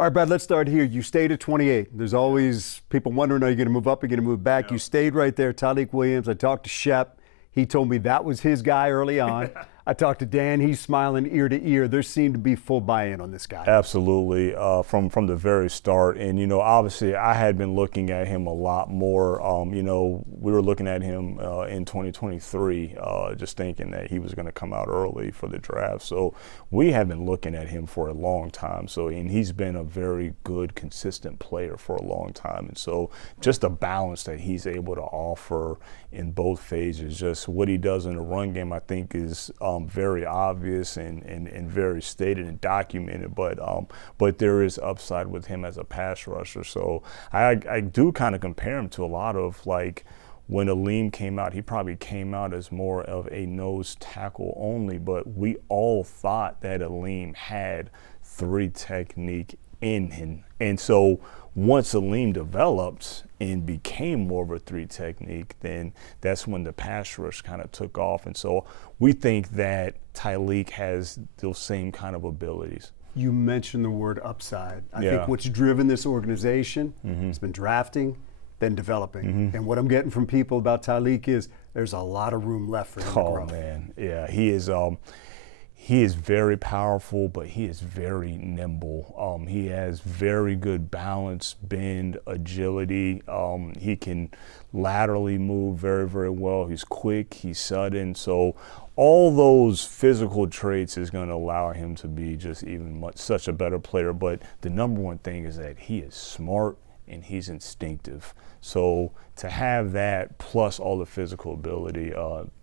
All right, Brad, let's start here. You stayed at 28. There's always people wondering, are you going to move up? Are you going to move back? Yeah. You stayed right there. Tyleik Williams, I talked to Shep. He told me that was his guy early on. I talked to Dan. He's smiling ear to ear. There seemed to be full buy-in on this guy. Absolutely, from the very start. And, obviously I had been looking at him a lot more. We were looking at him in 2023, just thinking that he was going to come out early for the draft. So we have been looking at him for a long time. And he's been a very good, consistent player for a long time. And so just the balance that he's able to offer in both phases, just what he does in the run game, I think is very obvious and very stated and documented, but there is upside with him as a pass rusher. So I do kind of compare him to a lot of, like, when Aleem came out, he probably came out as more of a nose tackle only, but we all thought that Aleem had 3 technique in him. And so once Aleem developed and became more of a 3 technique, then that's when the pass rush kind of took off. And so we think that Tyleik has those same kind of abilities. You mentioned the word upside. I Yeah. think what's driven this organization has been drafting, then developing. And what I'm getting from people about Tyleik is there's a lot of room left for him to grow. Oh, man. Yeah, he is very powerful, but he is very nimble. He has very good balance, bend, agility. He can laterally move very, very well. He's quick, he's sudden. So all those physical traits is going to allow him to be just such a better player. But the number one thing is that he is smart and he's instinctive. So to have that plus all the physical ability,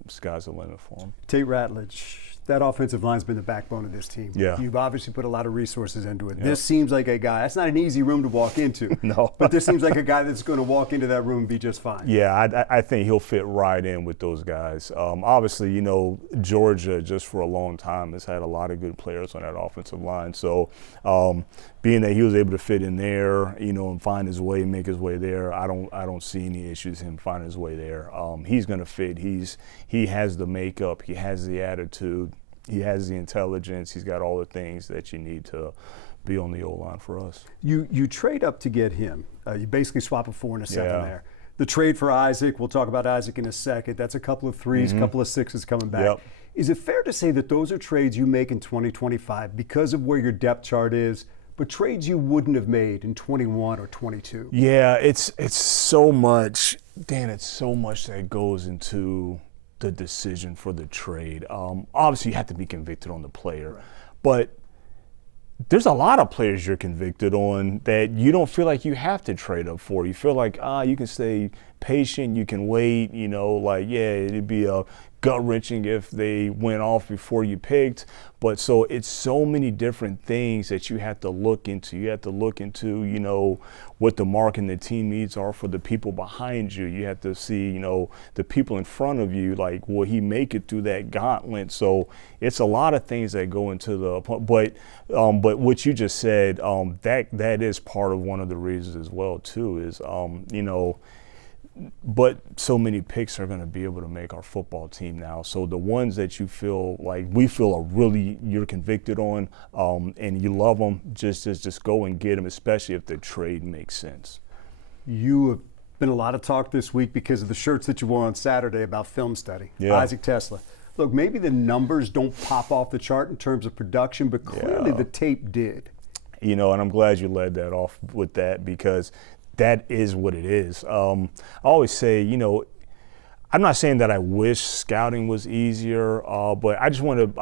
sky's the limit for him. Tate Ratledge, that offensive line's been the backbone of this team. Yeah. You've obviously put a lot of resources into it. Yep. This seems like a guy, that's not an easy room to walk into. No. But this seems like a guy that's going to walk into that room and be just fine. Yeah, I think he'll fit right in with those guys. Obviously, Georgia just for a long time has had a lot of good players on that offensive line. So being that he was able to fit in there, and find his way, make his way there, I don't see any issues him finding his way there. He's going to fit. He has the makeup. He has the attitude. He has the intelligence. He's got all the things that you need to be on the O-line for us. You trade up to get him. You basically swap a 4 and a 7 Yeah. there. The trade for Isaac, we'll talk about Isaac in a second. That's a couple of 3s, a couple of 6s coming back. Yep. Is it fair to say that those are trades you make in 2025 because of where your depth chart is, but trades you wouldn't have made in 21 or 22? Yeah, it's so much, Dan, it's so much that goes into the decision for the trade. Obviously, you have to be convicted on the player, but there's a lot of players you're convicted on that you don't feel like you have to trade up for. You feel like, you can stay patient, you can wait, it'd be a gut-wrenching if they went off before you picked. But so it's so many different things that you have to look into. You have to look into, what the market and the team needs are for the people behind you. You have to see, the people in front of you, like, will he make it through that gauntlet? So it's a lot of things that go into but what you just said, that is part of one of the reasons as well too, is, but so many picks are going to be able to make our football team now. So the ones that you feel like we feel are really you're convicted on, and you love them, just go and get them, especially if the trade makes sense. You have been a lot of talk this week because of the shirts that you wore on Saturday about film study. Yeah. Isaac Tesla. Look, maybe the numbers don't pop off the chart in terms of production, but clearly the tape did. And I'm glad you led that off with that, because that is what it is. I always say, I'm not saying that I wish scouting was easier, but I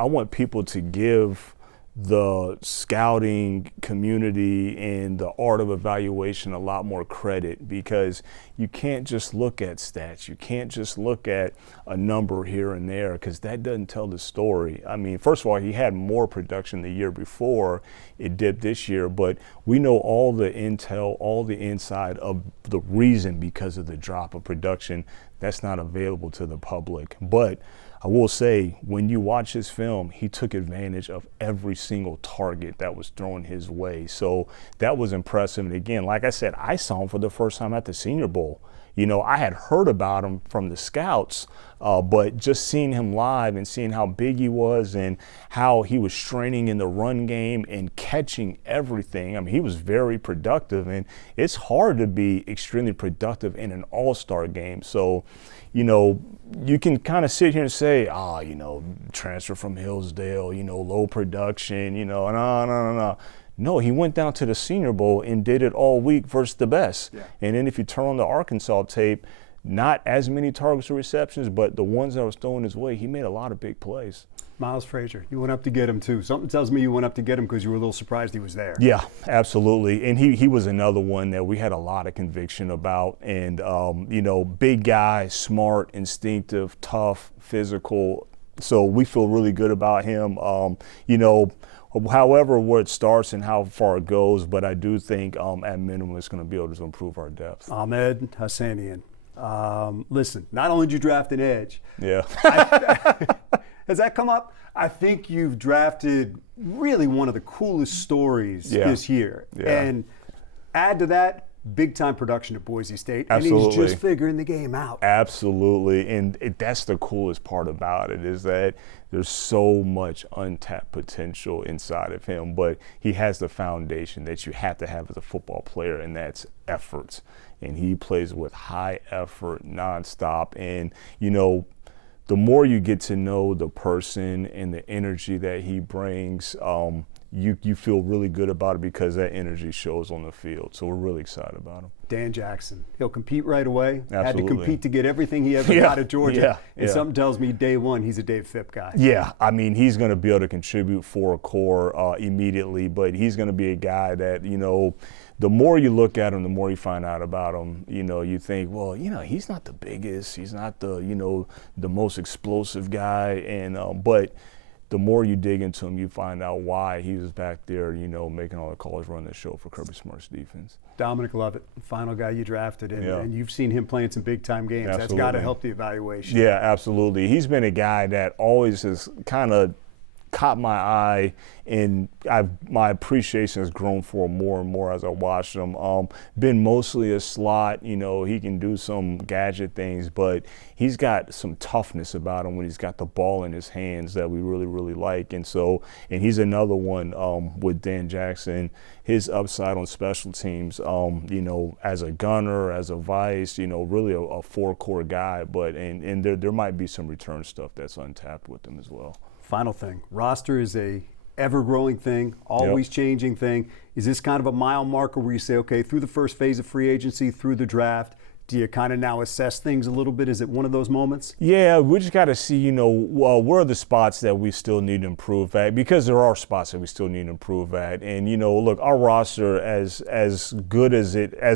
want people to give the scouting community and the art of evaluation a lot more credit, because you can't just look at stats. You can't just look at a number here and there, because that doesn't tell the story. I mean, first of all, he had more production the year before. It dipped this year, but we know all the intel, all the inside of the reason because of the drop of production. That's not available to the public. But I will say, when you watch his film, he took advantage of every single target that was thrown his way. So that was impressive. And again, like I said, I saw him for the first time at the Senior Bowl. I had heard about him from the scouts, but just seeing him live and seeing how big he was and how he was straining in the run game and catching everything. I mean, he was very productive, and it's hard to be extremely productive in an all-star game. So, you can kind of sit here and say, transfer from Hillsdale, low production, no. No, he went down to the Senior Bowl and did it all week versus the best. Yeah. And then if you turn on the Arkansas tape, not as many targets or receptions, but the ones that was thrown his way, he made a lot of big plays. Miles Frazier, you went up to get him too. Something tells me you went up to get him because you were a little surprised he was there. Yeah, absolutely. And he was another one that we had a lot of conviction about. And, big guy, smart, instinctive, tough, physical. So we feel really good about him. However, where it starts and how far it goes, but I do think at minimum it's going to be able to improve our depth. Ahmed Hassanian. Listen, not only did you draft an edge. Yeah. Has that come up? I think you've drafted really one of the coolest stories this year. Yeah. And add to that, big-time production at Boise State. Absolutely. And he's just figuring the game out. Absolutely. And that's the coolest part about it, is that there's so much untapped potential inside of him. But he has the foundation that you have to have as a football player, and that's effort. And he plays with high effort, nonstop. And, the more you get to know the person and the energy that he brings, you feel really good about it because that energy shows on the field. So we're really excited about him. Dan Jackson. He'll compete right away. Absolutely. Had to compete to get everything he ever got at Georgia. And something tells me day one he's a Dave Phipp guy. Yeah, I mean, he's going to be able to contribute for a core immediately, but he's going to be a guy that, the more you look at him, the more you find out about him. You think, well, he's not the biggest, he's not the, the most explosive guy, and but the more you dig into him, you find out why he was back there, making all the calls, running the show for Kirby Smart's defense. Dominic Lovett, final guy you drafted, and you've seen him playing some big-time games. Absolutely. That's got to help the evaluation. Yeah, absolutely. He's been a guy that always has kind of caught my eye, and my appreciation has grown for him more and more as I watched him. Been mostly a slot, he can do some gadget things, but he's got some toughness about him when he's got the ball in his hands that we really, really like. And he's another one with Dan Jackson, his upside on special teams, as a gunner, as a vice, really a four-core guy, but and there might be some return stuff that's untapped with him as well. Final thing, roster is a ever-growing thing, always changing thing. Is this kind of a mile marker where you say, okay, through the first phase of free agency, through the draft, do you kind of now assess things a little bit? Is it one of those moments? Yeah, we just got to see, where are the spots that we still need to improve at, because there are spots that we still need to improve at. And, look, our roster, as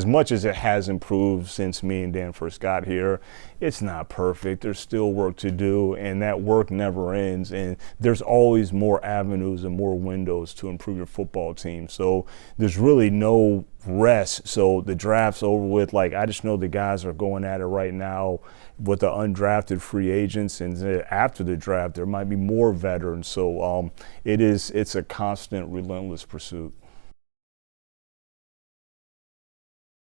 much as it has improved since me and Dan first got here, it's not perfect. There's still work to do, and that work never ends. And there's always more avenues and more windows to improve your football team. So there's really no rest. So the draft's over with. I just know the guys are going at it right now with the undrafted free agents, and after the draft there might be more veterans. So it's a constant, relentless pursuit.